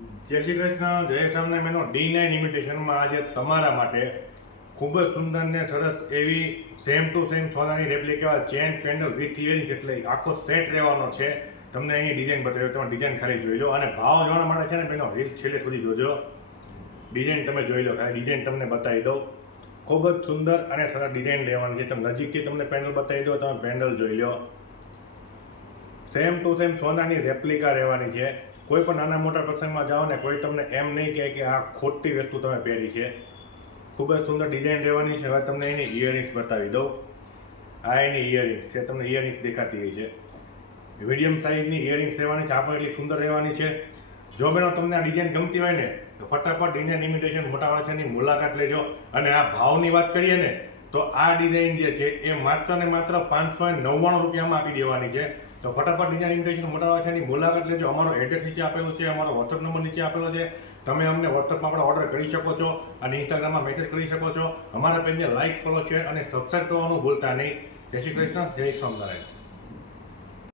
જય શ્રી કૃષ્ણ. જય સ્વામિનારાયણનો D9 ઇમિટેશનમાં આજે તમારા માટે ખૂબ જ સુંદર ને સરસ એવી સેમ ટુ સેમ સોનાની replica chain pendant with earrings એટલે આખો સેટ રહેવાનો છે. તમને અહીં ડિઝાઇન બતાવ્યો, તમે ડિઝાઇન ખાલી જોઈ લો અને ભાવ જોવા માટે છે ને પેલો રીલ્સ છેલ્લે સુધી જોજો. ડિઝાઇન તમે જોઈ લો, ખાલી ડિઝાઇન તમને બતાવી દઉં. ખૂબ જ સુંદર અને સરસ ડિઝાઇન રહેવાની છે. તમે નજીકથી તમને પેન્ડલ બતાવી દો, તમે પેન્ડલ જોઈ લો. સેમ ટુ સેમ સોનાની રેપ્લિકા રહેવાની છે. કોઈ પણ નાના મોટા પ્રસંગમાં જાઓ ને કોઈ તમને એમ નહીં કહે કે આ ખોટી વસ્તુ તમે પહેરી છે. ખૂબ જ સુંદર ડિઝાઇન રહેવાની છે. હવે તમને એની ઇયરિંગ્સ બતાવી દઉં. આ એની ઇયરિંગ્સ છે, તમને ઇયરિંગ્સ દેખાતી હોય છે. મીડિયમ સાઇઝની ઇયરિંગ્સ રહેવાની છે. આ પણ એટલી સુંદર રહેવાની છે. જો બેનો તમને આ ડિઝાઇન ગમતી હોય ને તો ફટાફટ D9 ઇમિટેશન મોટા વાળાની મુલાકાત લેજો. અને આ ભાવની વાત કરીએ ને તો આ ડિઝાઇન જે છે એ માત્ર ને માત્ર 599 રૂપિયામાં આપી દેવાની છે. તો ફટાફટ D9 ઇમિટેશન મોટા વાળાની મુલાકાત લેજો. અમારો એડ્રેસ નીચે આપેલો છે, અમારો વોટ્સઅપ નંબર નીચે આપેલો છે. તમે અમને વોટ્સઅપમાં આપણે ઓર્ડર કરી શકો છો અને ઇન્સ્ટાગ્રામમાં મેસેજ કરી શકો છો. અમારા પેજને લાઇક, ફોલો, શેર અને સબસ્ક્રાઈબ કરવાનું ભૂલતા નહીં. જય શ્રી કૃષ્ણ. જય સ્વામિનારાયણ.